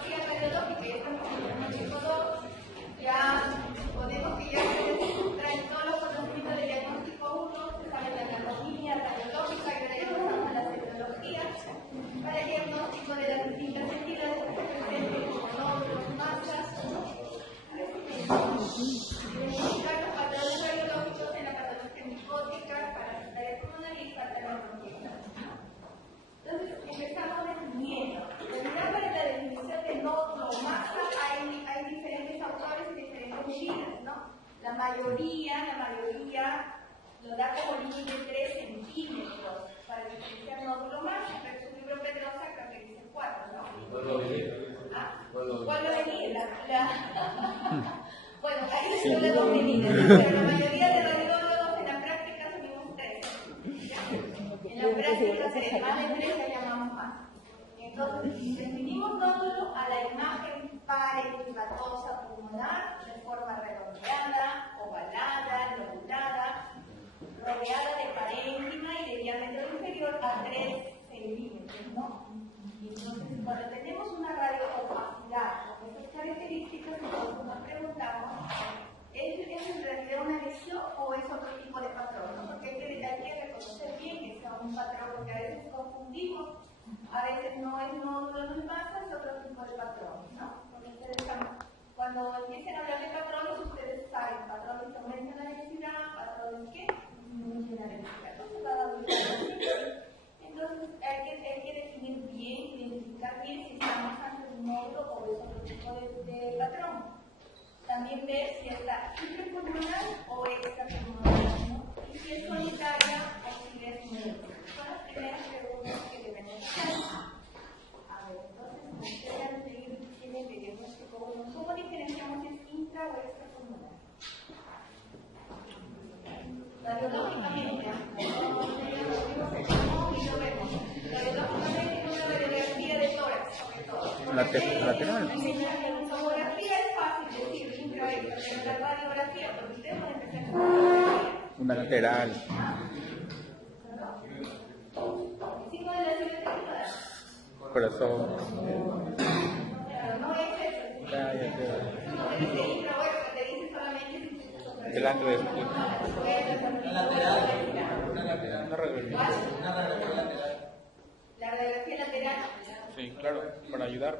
radiología radiológica, ya estamos en el tipo 2, ya podemos que ya se traen todos los conocimientos de diagnóstico 1, se sabe la anatomía radiológica, y ahora ya pasamos a la tecnología para el diagnóstico de las distintas entidades que se presenten como nódulos, masas, identificar los patrones radiológicos en la patología micótica para tratar el pulmonar y tratar la bronquitis. Entonces, empezamos definiendo. Para la definición de nódulo o masa hay diferentes autores y diferentes medidas, ¿no? La mayoría lo da como límite de 3 centímetros para diferenciar nódulo o masa, pero su libro Pedrosa creo que dice 4, ¿no? ¿Cuál va a venir? Bueno, ahí se de 2 medidas, pero la mayoría de radiólogos en la práctica asumimos 3. En la práctica se le más de 3 la llamamos masa. Entonces, definimos nódulo a la imagen parenquimatosa pulmonar de forma redondeada, ovalada, lobulada, rodeada de parénquima y de diámetro inferior a 3 centímetros, ¿no? Y entonces, cuando tenemos una radioopacidad con estas características, nosotros nos preguntamos, ¿es en realidad una lesión o es otro tipo de patrón? ¿No? Porque hay que reconocer bien que sea un patrón, porque a veces confundimos. A veces no es nódulo, no es masa, es otro tipo de patrón, ¿no? Porque ustedes cuando empiecen a hablar de patrones, ustedes saben, patrones que aumentan la densidad, patrones que disminuyen la densidad. Entonces, va a dar entonces hay que definir bien, identificar bien si estamos ante un nódulo o es otro tipo de patrón. También ver si está intrapulmonar o extrapulmonar, ¿no? Y si es solitaria o si es múltiple. Son las primeras preguntas que debemos hacer. A ver, entonces, ustedes han seguido tienen que diagnóstico 1. ¿Cómo diferenciamos si es intra o extrapulmonar? Radiológicamente, radiológicamente una radiografía de tórax, sobre todo. Lateral. La tomografía es fácil decir intra extra, pero la radiografía, porque ustedes van a empezar con una lateral. Signo de la ciudad. Corazón. Pero no es eso. Ya. No te dice intra o extra, te dice solamente delante de esto. Una lateral. Una radiografía. La radiografía lateral. Sí, claro, para ayudar.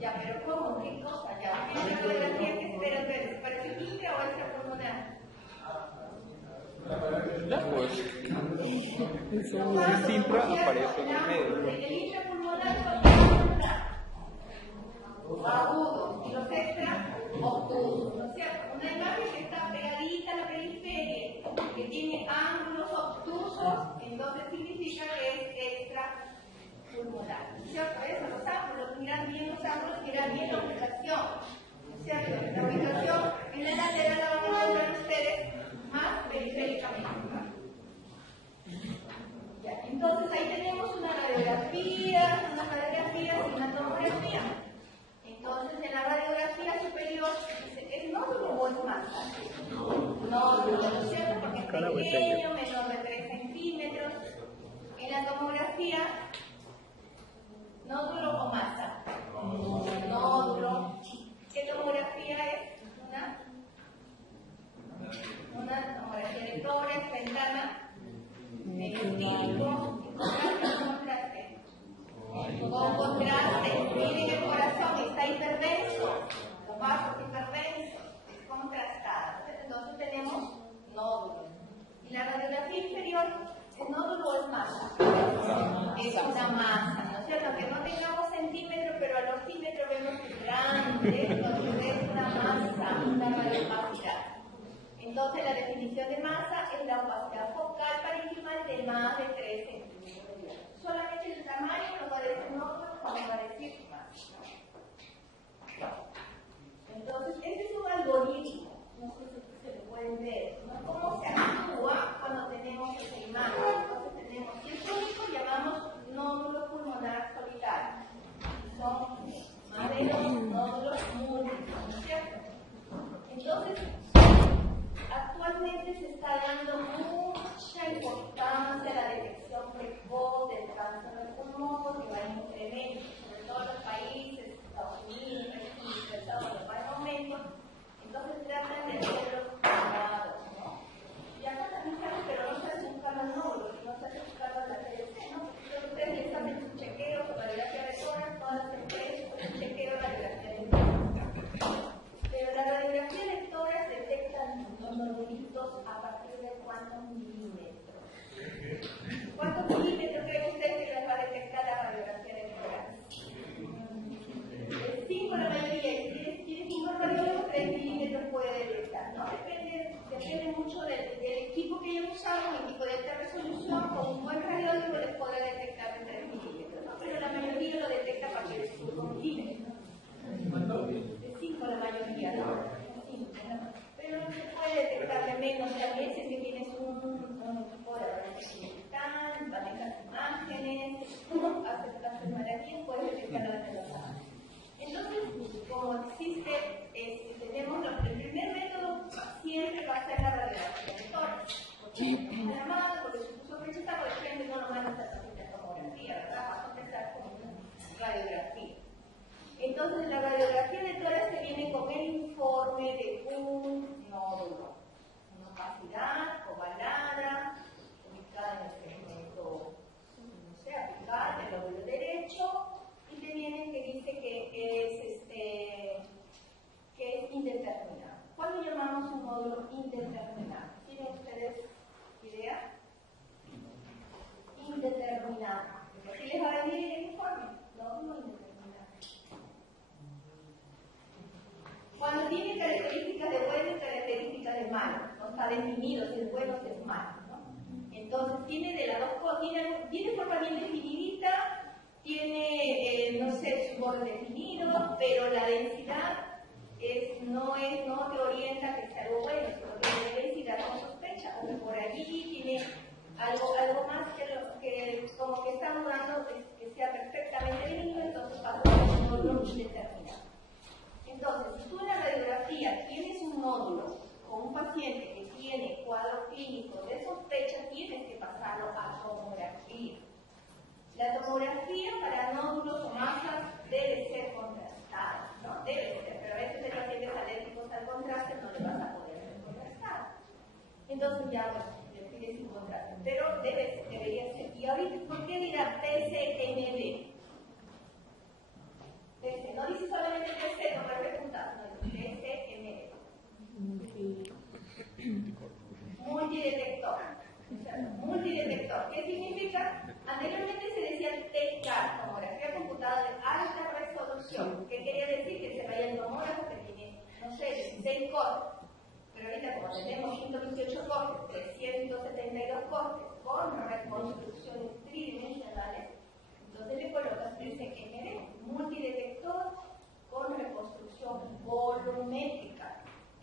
Ya, pero ¿cómo? ¿Qué cosa? Ya, ¿qué radiografía que espera? ¿Parece intra o extrapulmonar? Ya, pues. Si es intra, aparece en el medio. El intrapulmonar son agudos y los extra obtusos, ¿no es cierto? Una imagen que está pegadita a la periferia, que tiene ángulos obtusos, entonces significa que es extrapulmonar, ¿no es cierto? Eso, los ángulos, miran bien los ángulos, miran bien la ubicación, ¿no es cierto? La ubicación en la lateral la van a encontrar ustedes más periféricamente, ¿no? Ya, entonces ahí tenemos una radiografía y una tomografía. Entonces en la radiografía superior ¿es nódulo o es masa? Nódulo, ¿no es cierto? Porque es pequeño, menor de 3 centímetros. En la tomografía, ¿nódulo o masa? Nódulo. ¿Qué tomografía es? Una tomografía de tórax, ventana, epidímico, contraste. Con contraste, miren el corazón, está hiperdenso, los vasos hiperdensos, es contrastado. Entonces tenemos nódulos. Y la radiografía inferior, ¿es nódulo o es masa? Es una masa, ¿no es cierto? Que no tengamos centímetros, pero al octímetro vemos que es grande, entonces es una masa, una radiopacidad. Entonces la definición de masa es la opacidad focal parenquimal de más de 3 centímetros de diámetro. Solamente el tamaño nos va a decir nódulo, nos va a decir masa. Entonces, este es un algoritmo, no sé si se lo pueden ver, ¿no? Cómo se actúa cuando tenemos esa imagen. Entonces tenemos el crónico, llamamos nódulo pulmonar solitario. Son más de 2 nódulos múltiples, ¿no es cierto? Entonces, actualmente se está dando mucha importancia a la detección como existe, tenemos el primer método siempre va a ser la radiografía de tórax. Porque la mano, porque su sospecha está, por ejemplo, no lo van a estar haciendo tomografía, ¿verdad? Vamos a empezar con una radiografía. Entonces, la radiografía de tórax se viene con el informe de un nódulo, una opacidad ovalada, ubicada en el segmento, no sé, apical del lóbulo derecho, y te viene que dice que es indeterminado. ¿Cuándo llamamos un nódulo indeterminado? ¿Tienen ustedes idea? Indeterminado. ¿Así les va a venir en el informe? Nódulo indeterminado. Cuando tiene características de bueno y características de malo, no está definido si es bueno o si es malo, ¿no? Entonces tiene de las dos cosas, tiene forma bien definidita, tiene, no sé, su borde definido, pero la densidad no te orienta que sea algo bueno, sino que tiene densidad con sospecha, o que por allí tiene algo más que como que está dudando que sea perfectamente benigno, entonces pasa a un nódulo indeterminado. Entonces, si tú en la radiografía tienes un nódulo con un paciente que tiene cuadro clínico de sospecha, tienes que pasarlo a tomografía. La tomografía para nódulos o masas debe ser contrastada, ¿no? Debe ser, pero a veces hay pacientes alérgicos al contraste, no le vas a poder hacer contrastada. Entonces ya le pides sin contraste, pero debería ser. Y ahorita, ¿por qué dirá PCMD? No dice solamente PC, no me preguntas, no dice PCMD. Multidetector. Multidetector. ¿Qué significa? Anteriormente se decía TCAR, tomografía computada de alta resolución. ¿Qué quería decir? Que se vaya el tomógrafo que tiene, no sé, 16 cortes. Pero ahorita, como tenemos 128 cortes, 372 cortes con reconstrucciones tridimensionales, entonces le colocas PCMD, multidetector con reconstrucción volumétrica.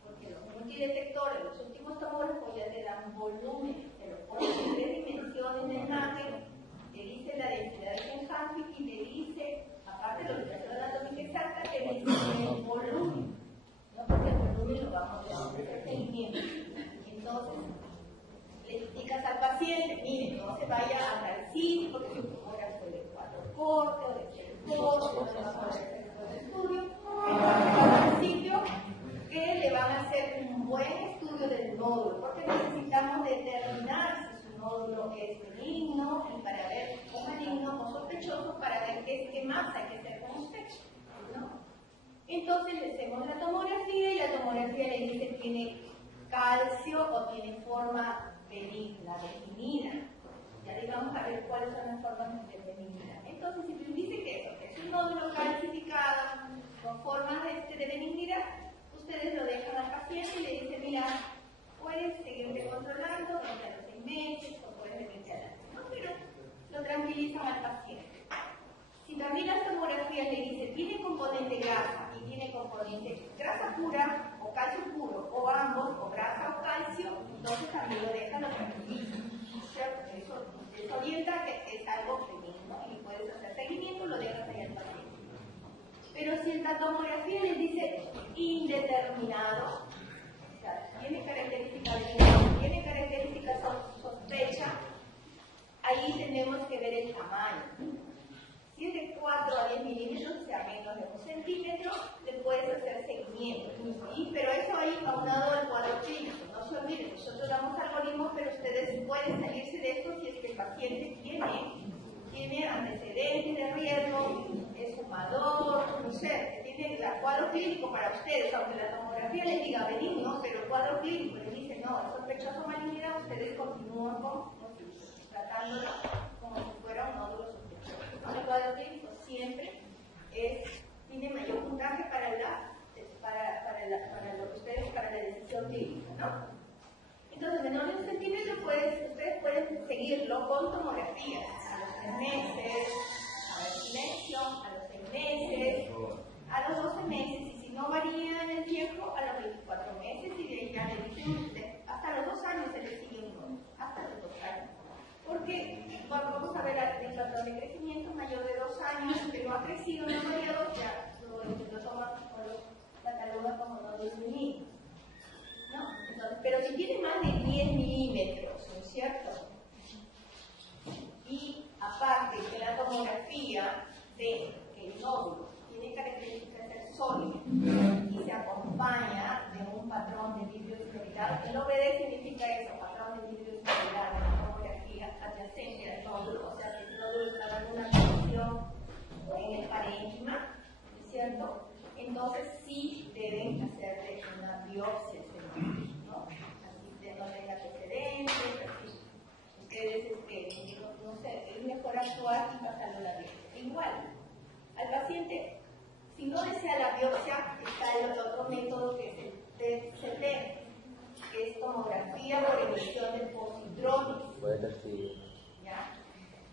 Porque los multidetectores, los últimos tomógrafos ya te dan volumen, te lo ponen en 3 dimensiones en el imagen, te dice la densidad de Kenhafi y te dice, aparte de la ubicación anatómica exacta, te dice el volumen. No, porque el volumen lo vamos a hacer seguimiento. Entonces, le indicas al paciente, mire, no se vaya a tal sitio porque su tomógrafo es de 4 cortes o de 3 cortes, no se va a poder hacer todo el estudio. Al principio, que le van a hacer un buen estudio del nódulo, porque necesitamos determinar si su nódulo es benigno y para ver o maligno o sospechoso para ver qué más hay que hacer con usted, ¿no? Entonces le hacemos la tomografía y la tomografía le dice tiene calcio o tiene forma benigna, definida. Ya le vamos a ver cuáles son las formas de benigna. Entonces, si te dice que eso, que es un nódulo calcificado con formas de benignidad, ustedes lo dejan al paciente y le dicen, mira, puedes seguirte controlando durante los 6 meses o puedes venirte adelante, ¿no? Pero lo tranquilizan al paciente. Si también las tomografías le dicen, tiene componente grasa y tiene componente grasa pura o calcio puro, o ambos, o grasa o calcio, entonces también lo dejan, lo tranquilizan. Eso desorienta que es algo benigno y puedes hacer seguimiento, lo dejas ahí al paciente. Pero si en la tomografía les dice indeterminado, o sea, tiene características sospecha, ahí tenemos que ver el tamaño. Si es de 4 a 10 milímetros, o sea, menos de 1 centímetro, le puedes hacer seguimiento. ¿Sí? Pero eso ahí aunado al cuadro clínico. No se olviden, nosotros damos algoritmos, pero ustedes pueden salirse de esto si es que el paciente tiene antecedentes de riesgo, es fumador, no sé, tiene el cuadro clínico para ustedes, aunque la tomografía les diga benigno, pero el cuadro clínico les dice no, es sospechoso malignidad, ustedes continúan tratándolo como si fuera un nódulo sospechoso. El cuadro clínico siempre tiene mayor puntaje para la decisión clínica, ¿no? Entonces, menor de 1 centímetro, ustedes pueden seguirlo con tomografías a los 3 meses, a la selección, a los 6 meses, a los 12 meses, y si no varía en el tiempo, a los 24 meses, y de ahí ya le dicen, hasta los 2 años se le sigue uno, hasta los 2 años. Porque vamos a ver el patrón de crecimiento mayor de 2 años, pero ha crecido, no ha variado, ya lo toman con ve que el nódulo tiene características de ser sólido y se acompaña de un patrón de vidriosinoidad. El OBD significa eso, patrón de vidriosinoidad, de la tomografía adyacente al nódulo, o sea, que el nódulo está en una posición en el parénquima, ¿cierto? Entonces sí deben hacerle una biopsia, ¿no? Así que no tenga antecedentes, así ustedes, no sé, es mejor actuar y pasarlo a la biopsia. Igual, al paciente, si no desea la biopsia, está el otro método que es el PET-CT, que es tomografía por emisión de positrones. ¿Ya?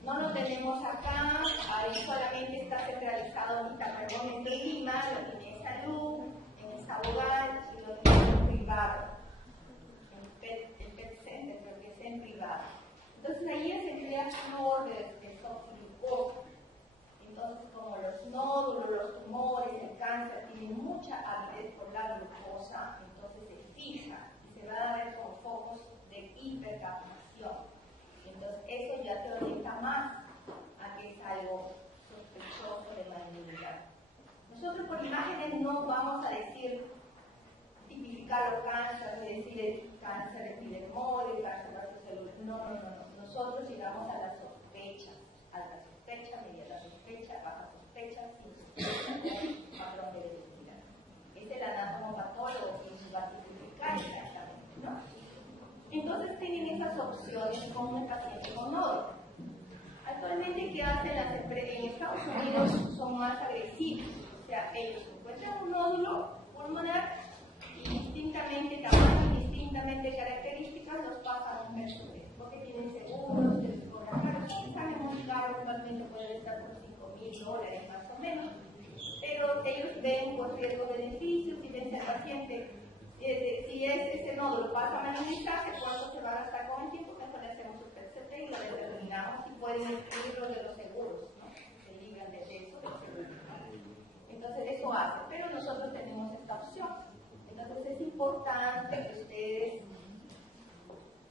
No lo tenemos acá, ahí solamente está centralizado ahorita, perdón, en Lima, lo tiene en Salud, en Sabogal y lo tiene en privado. El PET Center, creo que es en privado. Entonces ahí se emplea flúor de glucosa. Entonces, como los nódulos, los tumores, el cáncer tienen mucha avidez por la glucosa, entonces se fija y se va a ver con focos de hipercaptación. Entonces, eso ya te orienta más a que es algo sospechoso de malignidad. Nosotros por imágenes no vamos a decir, tipificar los cánceres, decir el cáncer epidermoide, el cáncer vasocelular. No. Nosotros llegamos a la sospecha, media la sospecha, baja sospecha, sin sospecha, patrón de debilidad. Es el anatomopatólogo que va a tipificar exactamente, ¿no? Entonces tienen esas opciones con el paciente con nódulo. Actualmente, ¿qué hacen las empresas? En Estados Unidos son más agresivos, o sea, ellos encuentran un nódulo pulmonar y distintamente tamaño, distintamente características, los pasan a un personal, porque tienen seguros, les cobran caros, sale muy caro, actualmente puede estar por $5,000 más o menos, pero ellos ven por riesgo-beneficios y ven al paciente. Si es ese nódulo pasa a mensaje, cuánto se va a gastar con el tiempo, mejor le hacemos un PET-CT y lo determinamos y pueden excluirlo de los seguros, ¿no? Se libran de eso, del seguro, ¿no? Entonces eso hace, pero nosotros tenemos esta opción. Entonces es importante que ustedes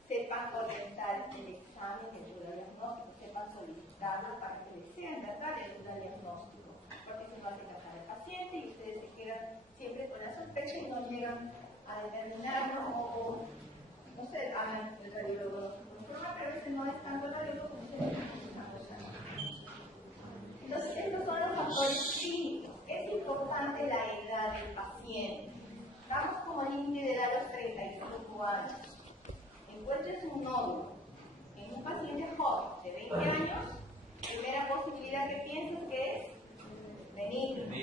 sepan orientar el examen de duda diagnóstico, sepan solicitarlo para que les sea en verdad el duda diagnóstico, porque si no hacen casar al paciente y ustedes se quedan siempre con la sospecha y no llegan a determinarlo o no sé, hagan el radiólogo pero a veces no es tanto el radiólogo como ustedes están buscando. Entonces, estos son los factores clínicos. Es importante la edad del paciente. Vamos como límite de edad a los 35 años. Encuentres un nódulo en un paciente joven de 20 años, primera posibilidad que piensas que es benigno.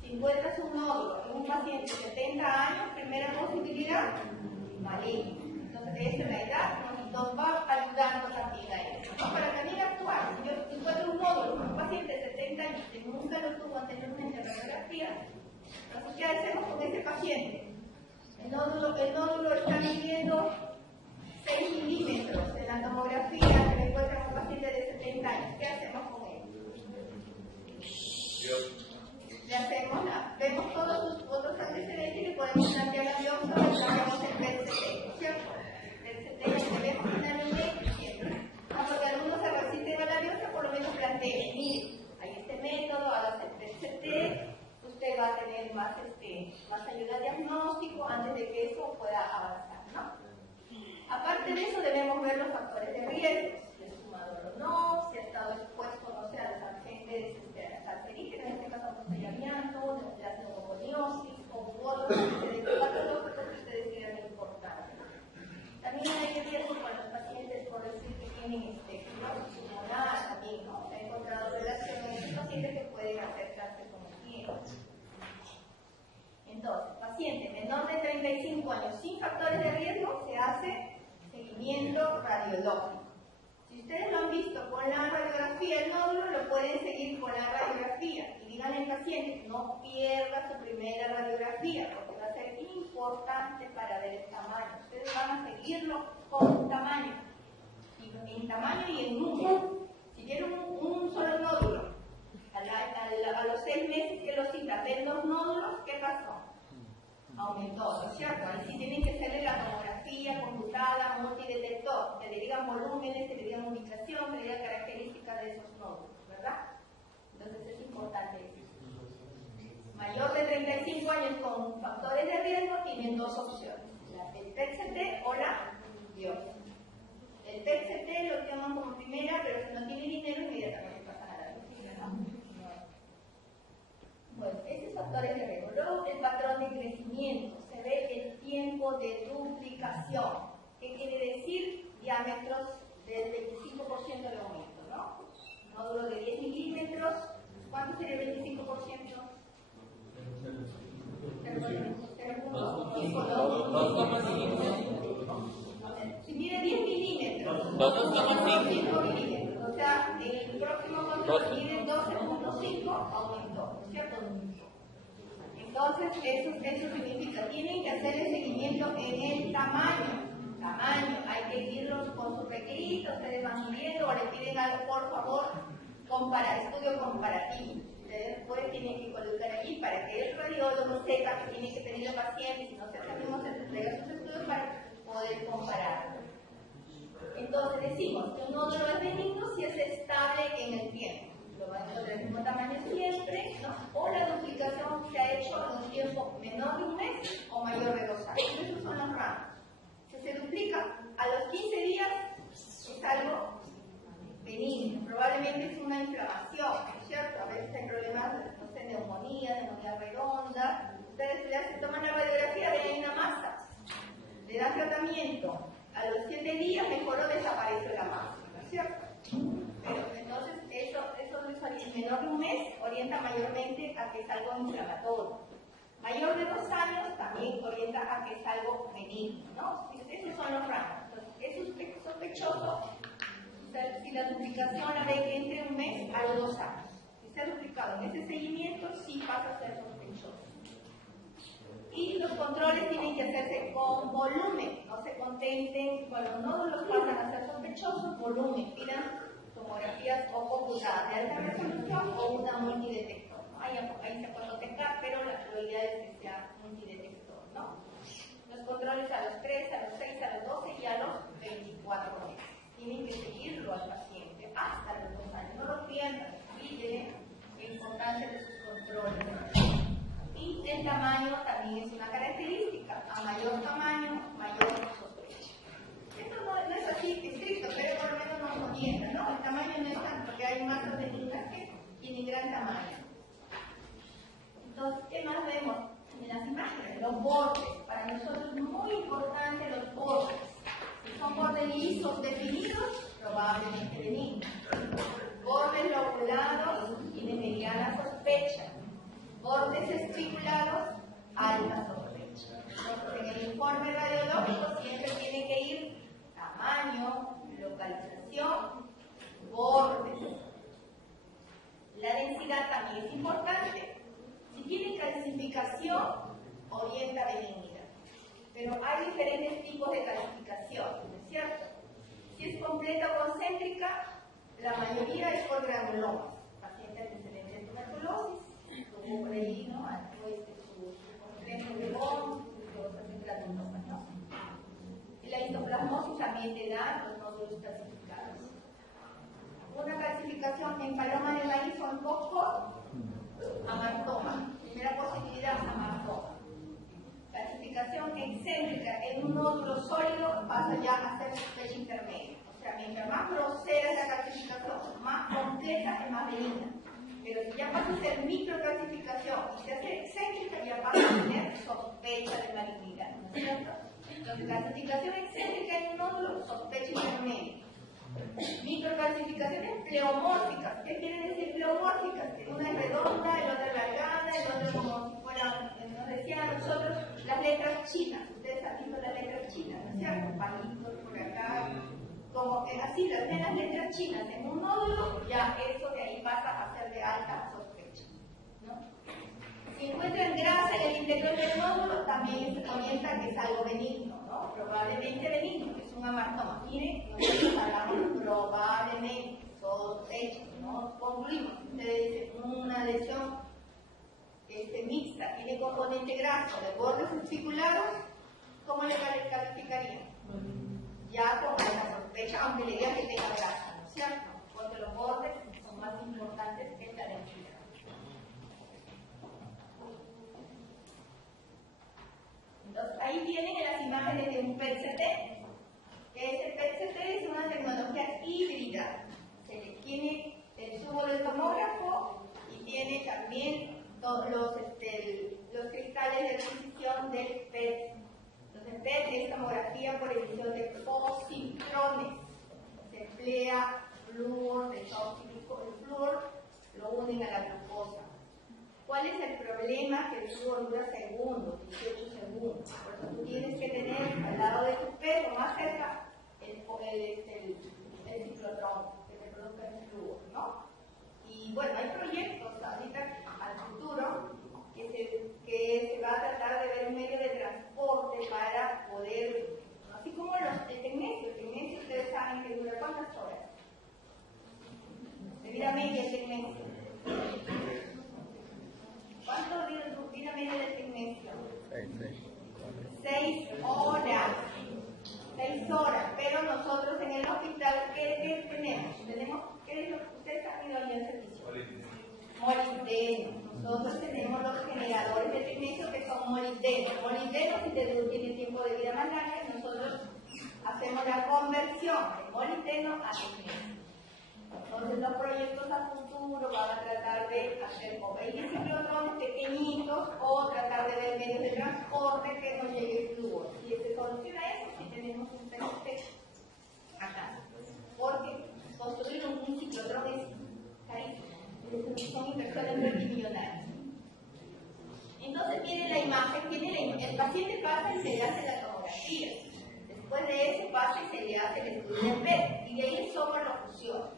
Si encuentras un nódulo en un paciente de 70 años, primera posibilidad, maligno. Entonces, esa es la edad, nos va ayudando también a eso. Para también actuar, si yo encuentro un nódulo en un paciente de 70 años que nunca lo tuvo anteriormente en radiografía, entonces, ¿qué hacemos con ese paciente? El nódulo está midiendo 6 milímetros en la tomografía que le encuentra un paciente de 70 años. ¿Qué hacemos con él? Le hacemos vemos todos sus otros antecedentes y le podemos plantear la biopsia o le hacemos el PET-CT, ¿cierto? El PET-CT lo debemos finalmente siempre. Porque algunos se resisten a la biopsia, por lo menos planteen, mire, hay este método, hagas el PET-CT, usted va a tener más ayuda diagnóstico antes de que eso pueda avanzar, ¿no? Aparte de eso, debemos ver los factores de riesgo, si es fumador o no, si ha estado expuesto, no sé, a los agentes cancerígenos, en este caso, pues, el amianto, la neumoconiosis, o otros patológicos que ustedes crean importantes. También hay riesgo con los pacientes, por decir que tienen fibrosis pulmonar, también, ¿no? Se ha encontrado relaciones de pacientes que pueden hacer cáncer como tienen. Entonces, paciente menor de 35 años sin factores de riesgo, se hace seguimiento radiológico. Si ustedes lo han visto con la radiografía del nódulo, lo pueden seguir con la radiografía. Y díganle al paciente que no pierda su primera radiografía, porque va a ser importante para ver el tamaño. Ustedes van a seguirlo con tamaño, en tamaño y en número. Si tienen un solo nódulo, a los 6 meses que lo citan, ven los nódulos, ¿qué pasó? Aumentó, ¿no es cierto? Ahí sí tienen que hacerle la tomografía computada, multidetector, que le digan volúmenes, que le digan ubicación, que le digan características de esos nódulos, ¿verdad? Entonces es importante decir. Mayor de 35 años con factores de riesgo tienen dos opciones, el PET-CT o la biopsia. El PET-CT lo toman como primera, pero si no tiene dinero, inmediatamente pasan a la biopsia, ¿no? Bueno, estos factores de riesgo. Luego, el patrón de crecimiento. Se ve el tiempo de duplicación. ¿Qué quiere decir? Diámetros del 25% de aumento, ¿no? Nódulo de 10 milímetros. ¿Cuánto sería el 25%? Si mide 10 milímetros, 2,5 milímetros, o sea, el próximo control mide 12,5, aumentó, ¿cierto? Entonces, eso significa, tienen que hacer el seguimiento en el tamaño, hay que irlos con sus requisitos, ustedes van midiendo o le piden algo, por favor, estudio comparativo. Ustedes después tienen que colocar allí para que el radiólogo sepa que tiene que tener el paciente, si no se atrevemos a entregar sus estudios para poder compararlo. Entonces decimos que un nódulo es benigno si es estable en el tiempo. Lo va a encontrar del mismo tamaño siempre, ¿no? O la duplicación se ha hecho en un tiempo menor de un mes o mayor de 2 años. Esos son los rangos. Si se duplica a los 15 días, es algo benigno. Probablemente es una inflamación, ¿no es cierto? A veces hay problemas de neumonía redonda. Ustedes ya se toman la radiografía, ven una masa, le dan tratamiento. A los 7 días mejoró, desapareció la masa, ¿no es cierto? Pero entonces eso menor de un mes orienta mayormente a que es algo inflamatorio. Mayor de 2 años también orienta a que es algo benigno, ¿no? Esos son los rangos. Entonces, es sospechoso si la duplicación la ven entre un mes a los 2 años. Si se ha duplicado en ese seguimiento, sí pasa a ser sospechoso. Y los controles tienen que hacerse con volumen, no se contenten con los nódulos, pasan a ser sospechosos, volumen, pidan tomografías o computadas de alta resolución o una multidetector, ¿no? Ahí se puede detectar, pero la probabilidad es que sea multidetector, ¿no? Los controles a los 3, a los 6, a los 12 y a los 24 meses. Tienen que seguirlo al paciente hasta los 2 años, no lo pierdan, olla importancia de sus controles. Y el tamaño también es una característica. A mayor tamaño, mayor sospecha. Esto no es así estricto, pero por lo menos nos orienta, ¿no? El tamaño no es tanto, porque hay masas benignas que tienen gran tamaño. Entonces, ¿qué más vemos en las imágenes? Los bordes. Para nosotros es muy importante los bordes. Si son bordes lisos definidos, probablemente benignos. Bordes lobulados tienen mediana sospecha. Bordes esticulados, alta sospecha. Entonces, en el informe radiológico siempre tiene que ir tamaño, localización, bordes. La densidad también es importante. Si tiene calcificación, orienta benignidad. Pero hay diferentes tipos de calcificación, ¿no es cierto? Si es completa o concéntrica, la mayoría es por granulomas. Paciente antecedente de tuberculosis, tuvo por ahí, ¿no? Su complejo de Bond, sus granulomas, ¿no? Y la histoplasmosis también te da los nódulos calcificados. Una calcificación en paloma de maíz son poco amartoma. Primera posibilidad, amartoma. Calcificación excéntrica en un nódulo sólido pasa ya a ser sospecha intermedia. O sea, mientras más grosera es la calcificación, más compleja es más benigna. Pero si ya pasa a ser microcalcificación y se hace excéntrica, ya pasa a tener sospecha de malignidad, ¿no es cierto? Entonces, calcificación excéntrica en un nódulo, sospecha intermedia. Microcalcificaciones pleomórficas. ¿Qué quiere decir pleomórficas? Una es redonda, el otro es alargada, el otro es como si fuera, nos decían a nosotros, las letras chinas. Ustedes han visto las letras chinas, ¿no es cierto? Palitos por acá, como así las ven las letras chinas en un nódulo, ya eso de ahí pasa a ser de alta sospecha, ¿no? Si encuentran grasa en el interior del nódulo, también se orienta que es algo benigno, ¿no? Probablemente benigno, que es un amartoma. Miren, nosotros hablamos probablemente, sospecha, ¿no? Concluimos. Ustedes dicen una lesión mixta, tiene componente graso de bordes articulados, ¿cómo le calificarían? Ya con la sospecha, aunque le digan que tenga grasa, ¿no es cierto? Porque los bordes son más importantes que la densidad. los cristales de exposición del PET. Entonces, PET es tomografía por emisión de positrones. Se emplea flúor, desoxírico el flúor, lo unen a la glucosa. ¿Cuál es el problema? Que el flúor dura segundos, 18 segundos. Por eso tú tienes que tener al lado de tu peso, más cerca, el ciclotrón, que te produzca el flúor, ¿no? Y bueno, hay proyectos ahorita al futuro que se va a tratar de ver un medio de transporte para poder, así como el tecnecio, ustedes saben que dura ¿cuántas horas? De vida media el tecnecio. ¿Cuánto dura vida media del tecnecio? 6 horas. 6 horas. Pero nosotros en el hospital, ¿qué tenemos? ¿Qué es lo que ustedes han ido al servicio? Molibdeno. Nosotros tenemos los generadores de tecnecio que son molibdeno. Molibdeno, si tiene tiempo de vida más largo, nosotros hacemos la conversión de molibdeno a tecnecio. Entonces los proyectos a futuro van a tratar de hacer o 20 ciclotrones pequeñitos o tratar de ver medios de transporte que no llegue el flúor. Si se soluciona eso, si tenemos un PET acá. Porque construir un ciclotrón es carísimo. Son inversiones multimillonarias. Entonces viene la imagen, el paciente pasa y se le hace la tomografía. Después de ese pasa y se le hace el estudio de PET. Y de ahí el software lo fusiona.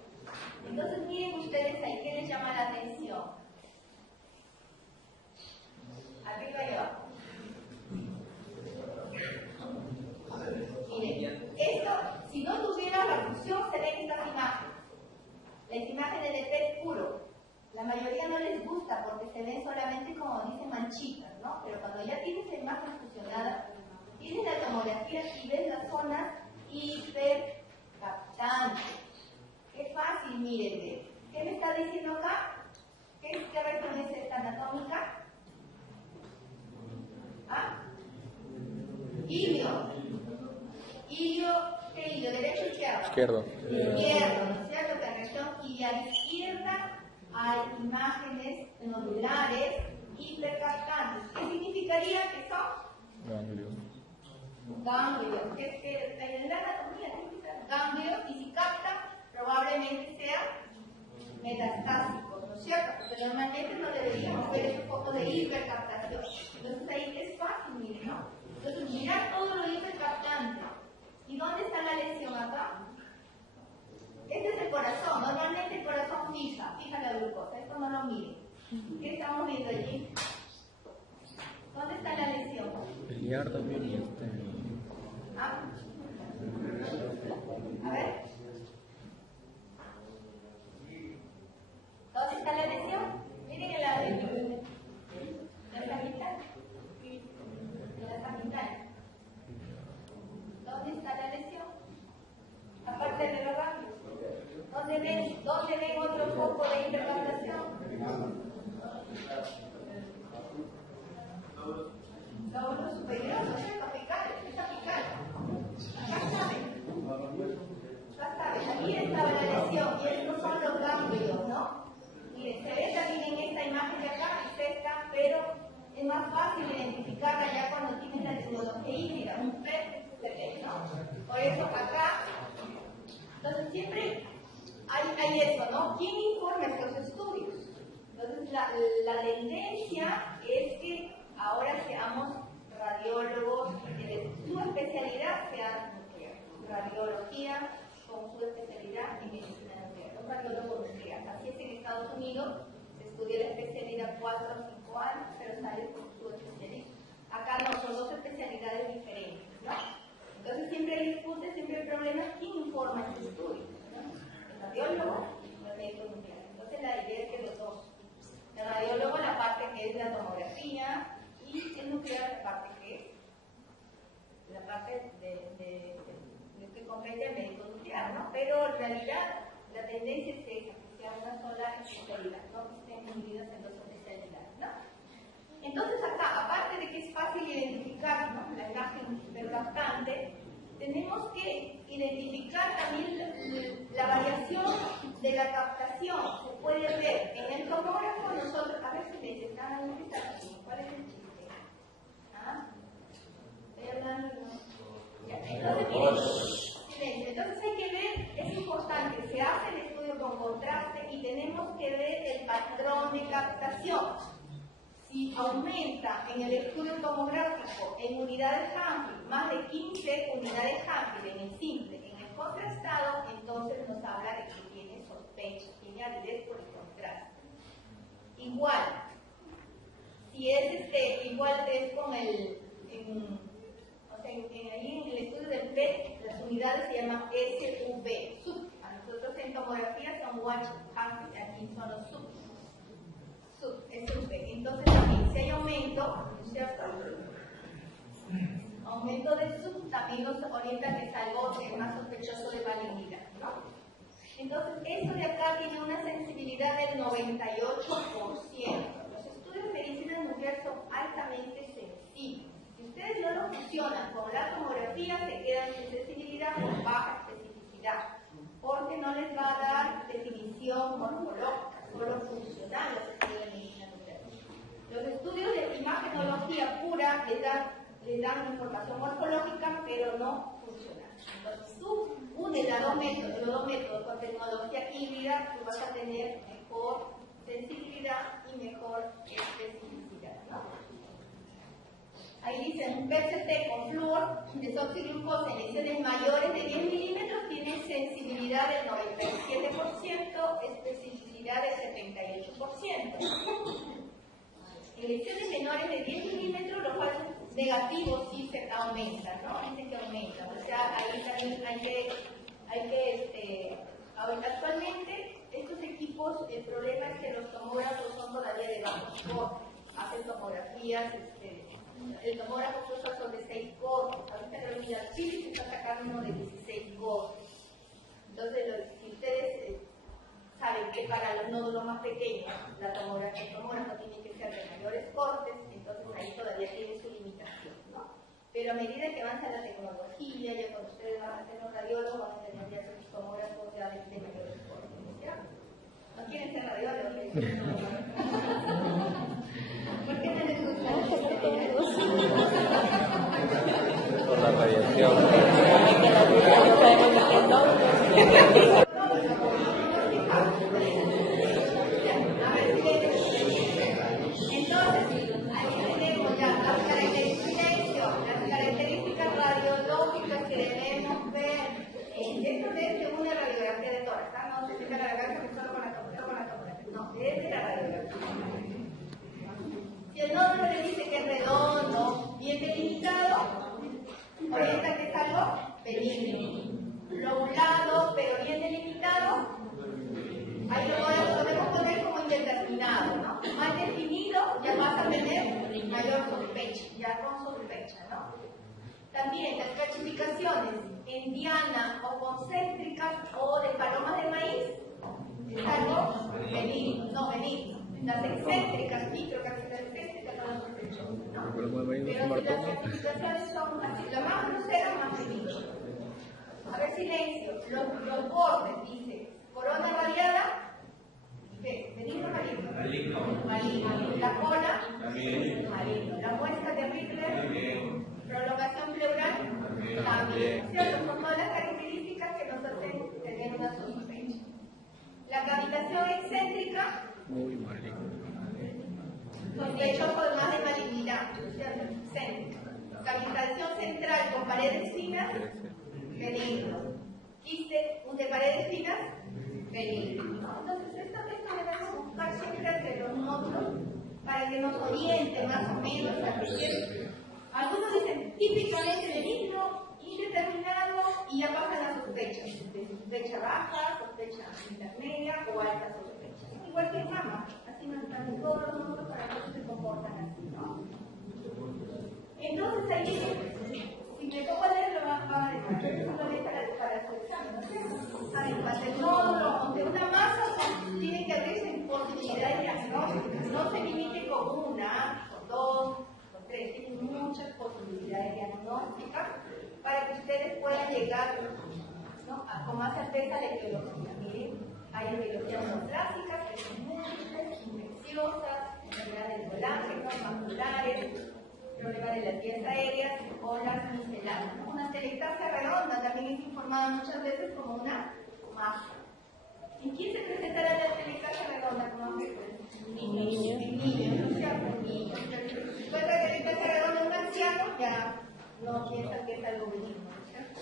Entonces miren ustedes ahí, ¿qué les llama la atención? Arriba y abajo. Miren, esto, si no tuviera la fusión, se ven estas imágenes. Las imágenes de PET puro. La mayoría no les gusta porque se ven solamente como dicen manchitas, ¿no? Pero cuando ya tienes la imagen fusionada, tienes la tomografía y ves las zonas hipercaptantes. Qué fácil, miren. ¿Qué me está diciendo acá? ¿Qué región es esta anatómica? ¿Ah? Ilio. ¿Qué ilio? ¿Derecho o izquierdo? Izquierdo. Izquierdo, ¿no es cierto? La región y a la izquierda hay imágenes nodulares hipercaptantes. ¿Qué significaría que son? Ganglios. Ganglios. En la anatomía significa ganglios y si captan, probablemente sean metastásicos, ¿no es cierto? Porque normalmente no deberíamos ver ese poco de hipercaptación. Entonces ahí es fácil, miren, ¿no? Entonces mirar todo lo hipercaptante. ¿Y dónde está la lesión acá? Este es el corazón. Normalmente el corazón fija la glucosa. Esto no lo miren. ¿Qué estamos viendo allí? ¿Dónde está la lesión? Biliar también y ¿Ah? A ver. ¿Dónde está la lesión? Miren en la sagital. En la sagital. ¿Dónde está la lesión? Aparte de los ganglios. ¿Dónde ven otro foco de hipercaptación? Lóbulo superior, ¿no es cierto? Apical, es apical. Acá saben, aquí estaba la lesión y estos son los ganglios, ¿no? Miren, se ve también en esta imagen de acá, es esta, pero es más fácil identificarla ya cuando tienes la neurología híbrida, un PET, ¿no? Por eso acá, entonces siempre hay eso, ¿no? ¿Quién informa estos estudios? Entonces la tendencia es que ahora seamos radiólogos, que su especialidad sea nuclear, radiología con su especialidad en medicina nuclear, los radiólogos nucleares. Así es en Estados Unidos, se estudia la especialidad 4 o 5 años, pero sale con su especialidad. Acá no, son dos especialidades diferentes, ¿no? Entonces siempre hay disputas, siempre hay problemas, ¿quién informa este estudio? ¿No? El radiólogo y el médico nuclear. Entonces la idea es que los dos. El radiólogo la parte que es la tomografía y el nuclear la parte que es la parte de que compete el médico nuclear, ¿no? Pero en realidad la tendencia es esa, que sea una sola especialidad, no que estén divididas en dos especialidades, ¿no? Entonces acá, aparte de que es fácil identificar, ¿no?, la imagen hipercaptante, tenemos que identificar también la variación de la captación se puede ver en el tomógrafo. Nosotros, a ver si les están dando ¿cuál es el chiste? ¿Ah? Estoy hablando, ¿no? Ya. Entonces, miren, silencio. Entonces hay que ver, es importante, se hace el estudio con contraste y tenemos que ver el patrón de captación. Si aumenta en el estudio tomográfico en unidades Hanfield más de 15 unidades Hanfield en el simple, en el contrastado, entonces nos habla de que tiene sospecha, tiene avidez por el contraste. Igual, si es igual es con el, ahí en el estudio del PET, las unidades se llaman SUV, sub. A nosotros en tomografía son watch Hanfield, aquí son los sub. Entonces también si hay aumento, ¿cierto? Aumento de sub también nos orienta que es algo más sospechoso de malignidad, ¿no? Entonces esto de acá tiene una sensibilidad del 98%. Los estudios de medicina nuclear son altamente sensibles. Si ustedes no lo fusionan con la tomografía, se quedan sin sensibilidad con baja especificidad, porque no les va a dar definición morfológica, solo funcional los estudios de medicina nuclear. Los estudios de imagenología pura les dan información morfológica, pero no funcional. Entonces, tú unes los dos métodos con tecnología híbrida, tú vas a tener mejor sensibilidad y mejor especificidad, ¿no? Ahí dicen un PCT con flúor, desoxiglucosa en lesiones mayores de 10 milímetros tiene sensibilidad del 97%, especificidad del 78%. En lesiones menores de 10 milímetros, los falsos negativos sí se aumentan, ¿no? Dicen que aumentan. O sea, ahí también hay que actualmente, estos equipos, el problema es que los tomógrafos son todavía de bajos cortes, hacen tomografías, el tomógrafo que usa son de 6 cortes, ahorita en la unidad Philips está sacando uno de 16 cortes. Entonces, si ustedes saben que para los nódulos más pequeños el tomógrafo tiene que ser de mayores cortes, entonces ahí todavía tiene su limitación, ¿no? Pero a medida que avanza la tecnología, ya cuando ustedes van a ser los radiólogos, van a tener ya sus tomógrafos ya de mayores cortes, ¿cierto? ¿No quieren ser radiólogos? ¿Por qué no les gusta? Por la radiación. Entonces, ahí tenemos ya las características radiológicas que debemos ver. Esto es una radiografía de tórax, no se fija la radiografía solo con la tomografía, no, es de la radiografía. Si el nódulo le dice que es redondo, bien delimitado, orienta que es algo benigno. Lobulado, pero bien delimitado, ahí lo podemos poner como indeterminado, ¿no? Más definido, ya vas a tener mayor sospecha, ya con sospecha, ¿no? También las clasificaciones en diana o concéntricas o de palomas de maíz, es algo benigno, no benigno. Las excéntricas, microcapitales no las sospechosas, ¿no? Pero si las clasificaciones son así, la más grosera, más benigna. A ver, silencio. Los bordes, dice, corona radiada, ¿qué? ¿Benigno o maligno? Maligno. La cola, maligno. La muesca de Rickler, prolongación pleural, también. ¿Cierto? Son todas las características que nos hacen tener una sospecha. La cavitación excéntrica, Muy maligno. sospechoso más de malignidad, ¿cierto? Excéntrica. Cavitación central con paredes finas, benigno. Quiste de paredes finas, benigno. Entonces, esto debemos buscar siempre entre los nódulos para que nos oriente más o menos a que algunos dicen típicamente benigno, indeterminado y ya pasan las sospechas. De sospecha baja, sospecha intermedia o alta sospecha. Igual que en mama, así no están todos los nódulos para que se comportan así, ¿no? Entonces ahí, si me toca leerlo, va a dejar solamente para su examen, ¿no es cierto? Además, el nódulo, aunque una masa, tiene que abrirse en posibilidades diagnósticas. No se limite con una, con dos, con tres. Tiene muchas posibilidades diagnósticas para que ustedes puedan llegar, ¿no?, con más certeza a la etiología. Miren, Hay etiologías neoplásicas, que son múltiples, infecciosas, enfermedades colágicas, maculares, problemas de las vías aéreas o las misceláneas. Una telectasia redonda también es informada muchas veces como una masa. ¿En quién se presentará la telectasia redonda con más frecuencia? En niños, ¿no es cierto? En niños. Si fue la telectasia redonda en un anciano, ya no piensa que es algo benigno, ¿no es cierto?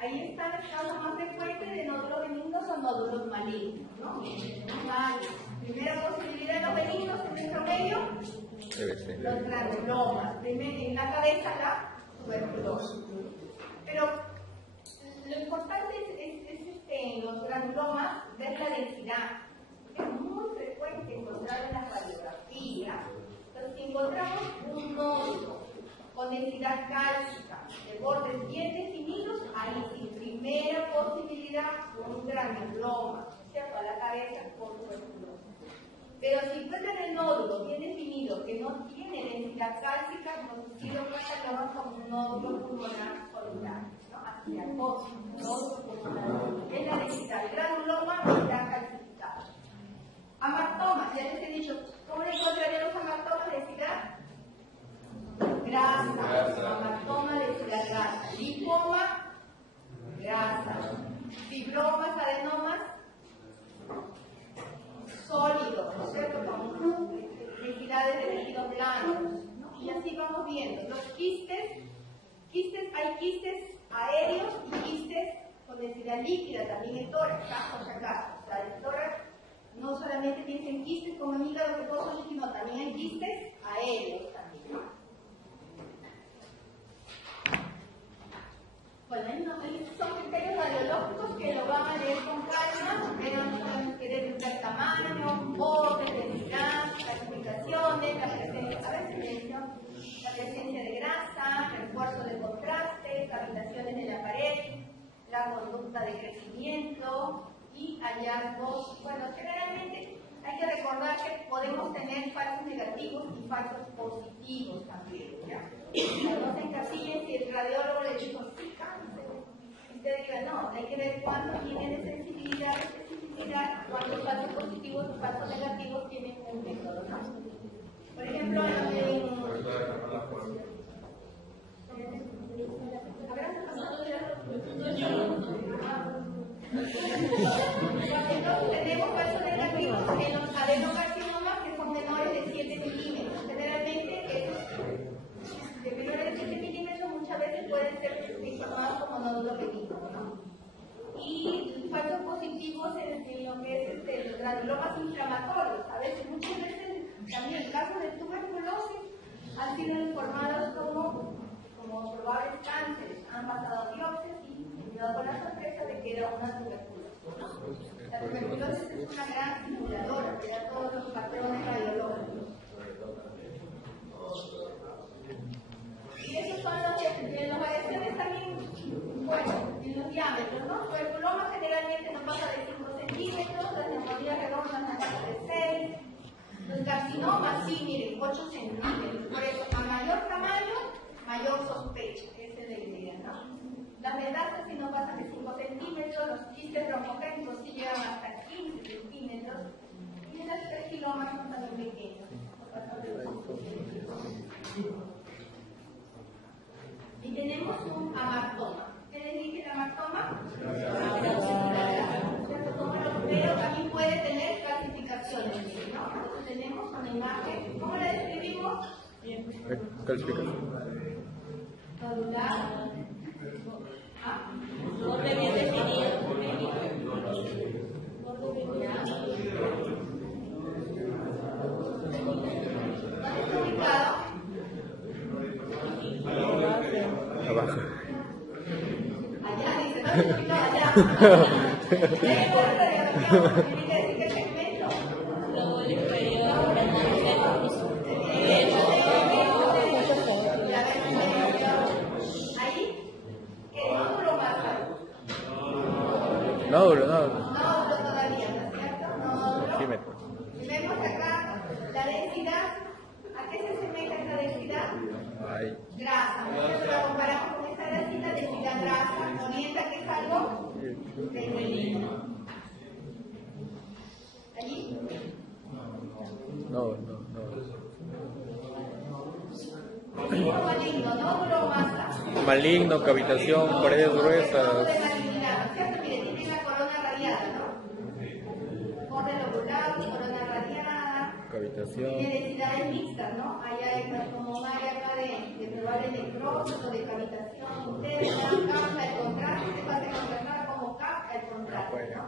Ahí están las causas más frecuentes de nódulos benignos o nódulos malignos, ¿no? Primera posibilidad de los benignos en nuestro medio, los granulomas. En la cabeza, la tuberculosis. Pero lo importante es en los granulomas ver la densidad. Es muy frecuente encontrar en las radiografías. Entonces, si encontramos un nódulo con densidad cálcica, de bordes bien definidos, ahí sí, primera posibilidad, un granuloma, ¿cierto? A la cabeza por tuberculosis. Pero si encuentran el nódulo bien definido, que no tiene densidad cálcica, nos sí lo catalogamos como un nódulo pulmonar solidario, ¿no? Acidosis, nódulo pulmonar. Es la densidad. El granuloma está calcificado. Amatomas, ya les he dicho, ¿cómo le encontrarían los amatomas? Densidad grasa, amatoma de densidad grasa, linfoma, grasa, fibromas, adenomas, sólidos, ¿no es cierto? Con densidades de tejidos blancos, ¿no? Y así vamos viendo. Los quistes, hay quistes aéreos y quistes con densidad líquida, también en tórax, por si acaso. O sea, el tórax no solamente tienen quistes como en hígado que todos son líquidos, también hay quistes aéreos también, ¿no? Bueno, son criterios radiológicos que lo van a leer con calma, pero no solamente quieren ver tamaño, bordes, densidad, clasificaciones, la presencia de grasa, refuerzo de contraste, cavitaciones de la pared, la conducta de crecimiento y hallazgos. Bueno, generalmente hay que recordar que podemos tener falsos negativos y falsos positivos también, ¿ya? No se encasillen si el radiólogo le dijo, sí, cáncer. Usted diga, no, hay que ver cuánto tiene de sensibilidad, de especificidad, cuántos falsos positivos o falsos negativos tienen un método, ¿no? Por ejemplo, entonces tenemos falsos negativos en los adenocarcinomas que son menores de 7 milímetros. Generalmente de menores de 7 milímetros muchas veces pueden ser informados como nódulos benignos, ¿no? Y falsos positivos en lo que es los granulomas inflamatorios. A veces, muchas veces, también en caso de tuberculosis han sido informados como probables cánceres. Han pasado biopsias y dado con la sorpresa de que era una tuberculosis. La tuberculosis es una gran simuladora que da todos los patrones radiológicos. Y esos son las variaciones también, bueno, en los diámetros, ¿no? Tuberculoma generalmente no pasa de 5 centímetros, las neumonías redondas no pasan de 6, los carcinomas sí, miren, 8 centímetros. Por eso, a mayor tamaño, mayor sospecha, esa es la idea, ¿no? Las metástasis no pasan de 5 centímetros, los quistes trombogénicos sí llegan hasta 15 centímetros, y las perfilomas son también pequeños, no pasan de 2 centímetros. Y tenemos un amartoma. ¿Qué les dije el amartoma? Pero también puede tener clasificaciones, ¿no? Entonces tenemos una imagen. ¿Cómo la describimos? Calificación. Nodular. Borde bien definido. ¿Dónde está ubicado? Abajo. Allá, dice, ¿dónde está ubicado? Allá. Tiene que decir que segmento. Luego el inferior, Ahí, ¿qué nódulo pasa? Nódulo. Nódulo todavía, ¿no es cierto? Nódulo. Centímetros. Y vemos acá la densidad. ¿A qué se asemeja esta densidad? Ahí. Grasa. Nosotros la comparamos con esta densidad grasa. Orienta que es algo benigno. No, no, no. Positivo maligno, nódulo o masa. Maligno, cavitación, paredes Exceso gruesas. de malignidad, ¿no es cierto? Mire, tiene la corona radiada, ¿no? Borde lobular, corona radiada. Cavitación. Tiene densidades mixtas, ¿no? Allá hay como un área acá de probable necrosis o de cavitación interna, capta el contraste, se puede contrastar como capta el contraste, ¿no?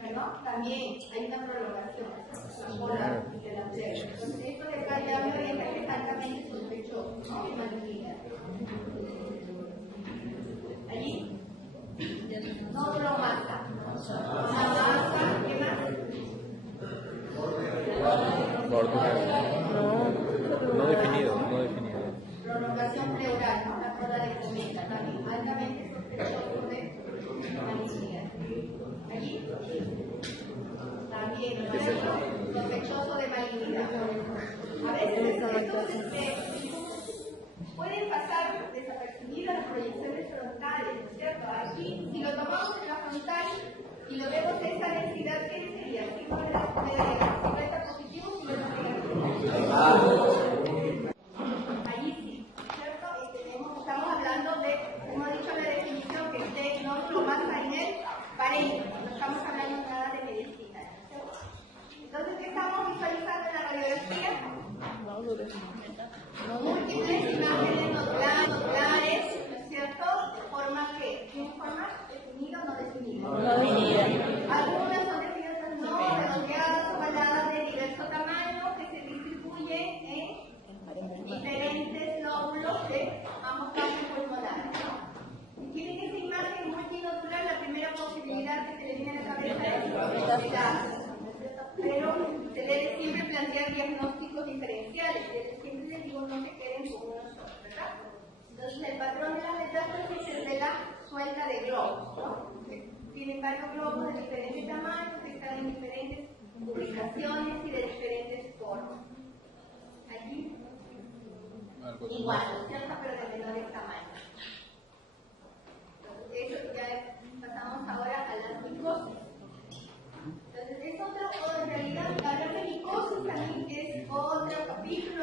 Bueno, también hay una prolongación, la bola de la pierna. Entonces, esto de acá ya me orienta que es altamente sospechoso, ¿no? De malignidad. Allí, nódulo masa. La masa, ¿qué más? No definido, no definido. Prolongación pleural, ¿no? La cola de cometa también, altamente sospechoso de malignidad. Allí, también, ¿no es cierto? Sospechoso de malignidad. A veces estos pueden pasar desapercibidas las proyecciones frontales, ¿no es cierto? Aquí, si lo tomamos en la frontal y lo vemos esta densidad, ¿qué sería? ¿Qué número de ¿50 positivo o 50 negativo? Ahí sí, ¿cierto? Estamos hablando de, como ha dicho la definición, que esté nódulo masa en el paréntesis, no estamos hablando nada de medicina, ¿cierto? Entonces, ¿qué estamos visualizando en la radiografía? Múltiples imágenes nodulares, ¿no es cierto? De forma que, ¿tiene forma definida o no definida? No definida. Algunas son definidas, no, redondeadas, ovaladas de diverso tamaño, que se distribuyen en diferentes lóbulos de ambos campos pulmonares, ¿no? Si tienen esa imagen multinodular, la primera posibilidad que se le viene a la cabeza es metástasis. Pero se debe siempre plantear diagnósticos diferenciales, siempre les digo no se queden con uno solo, ¿verdad? Entonces el patrón de la metástasis es el de la suelta de globos, ¿no? Tienen varios globos de diferentes tamaños, que están en diferentes ubicaciones y de diferentes formas. Aquí, igual, ¿no es cierto? Pero de menores tamaños. Entonces eso ya pasamos ahora a las micosis. Entonces, es otra, en realidad, hablar de micosis también es otro capítulo,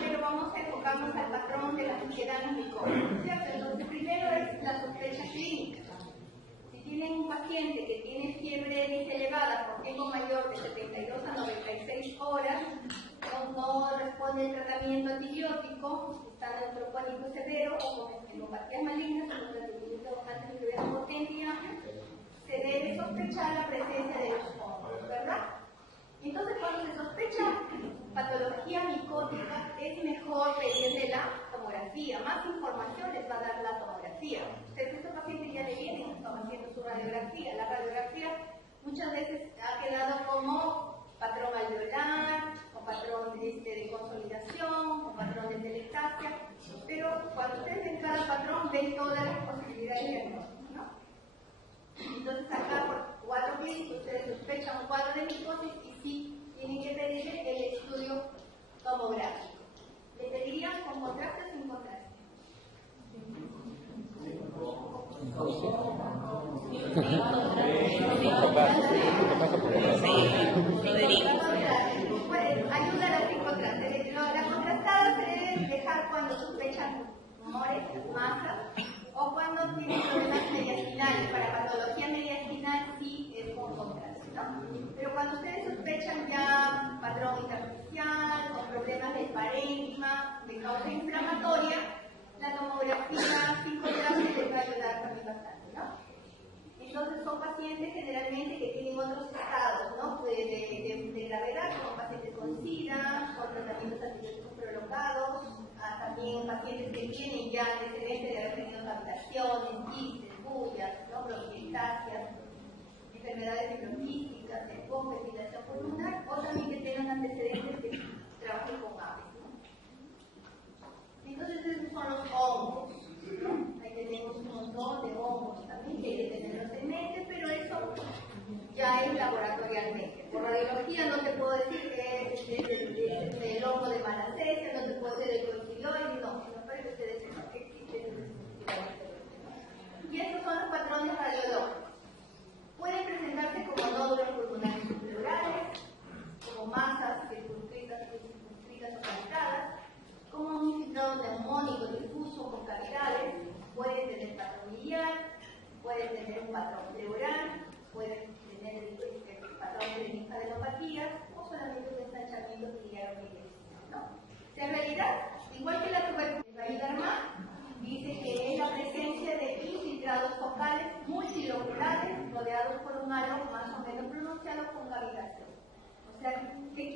pero vamos a enfocarnos al patrón de la ansiedad en micosis, ¿cierto? Entonces, primero es la sospecha clínica. Si tienen un paciente que tiene fiebre elevada por tiempo mayor de 72 a 96 horas, no responde al tratamiento antibiótico, está neutropónico severo o con hemopatías malignas, con tratamiento antibiótico potente y amplio, se debe sospechar la presencia de los hongos, ¿verdad? Entonces, cuando se sospecha patología micótica, es mejor pedirle la tomografía. Más información les va a dar la tomografía. Ustedes, estos pacientes ya le vienen, están haciendo su radiografía. La radiografía muchas veces ha quedado como patrón alveolar, o patrón de consolidación, o patrón de telestasia, pero cuando ustedes ven cada patrón, ven todas las posibilidades de diagnóstico, ¿no? Entonces acá por 4 clics ustedes sospechan un cuadro de micosis y sí tienen que pedirle el estudio tomográfico. ¿Le pedirían con contraste o sin contraste? Pues ayuda a la sin contraste. La contrastada se debe dejar cuando sospechan tumores, masas, o cuando tienen problemas mediastinales. Para patología mediastinal sí es con contraste, ¿no? Pero cuando ustedes sospechan ya patrón intersticial o problemas del parénquima de causa inflamatoria, la tomografía sin contraste les va a ayudar también bastante, ¿no? Entonces son pacientes generalmente que tienen otros estados, ¿no? de gravedad, como pacientes con SIDA, con tratamientos antibióticos prolongados, también pacientes que tienen ya antecedentes de haber tenido cavitaciones, quistes, bullas, ¿no? Bronquiectasias, enfermedades microquísticas, EPOC, ventilación pulmonar, o también que tengan antecedentes de trabajo con aves, ¿no? Entonces esos son los hongos, ¿no? Ahí tenemos un montón de hongos también que hay que tenerlos en mente, pero eso ya es laboratorialmente. Por radiología no te puedo decir que es el hongo de Malassezia, no te puedo decir el clostridoide, no, sino para que ustedes sepan que existe. Y estos son los patrones radiológicos. Pueden presentarse como nódulos pulmonares subpleurales. un patrón pleural, pueden tener patrones de linfadenopatía o solamente un estanchamiento ciliar o biliar, ¿no? En realidad, igual que la tuberculosis, el Gaiderman dice que es la presencia de infiltrados focales multiloculares rodeados por un halo más o menos pronunciado con cavitación. O sea, ¿qué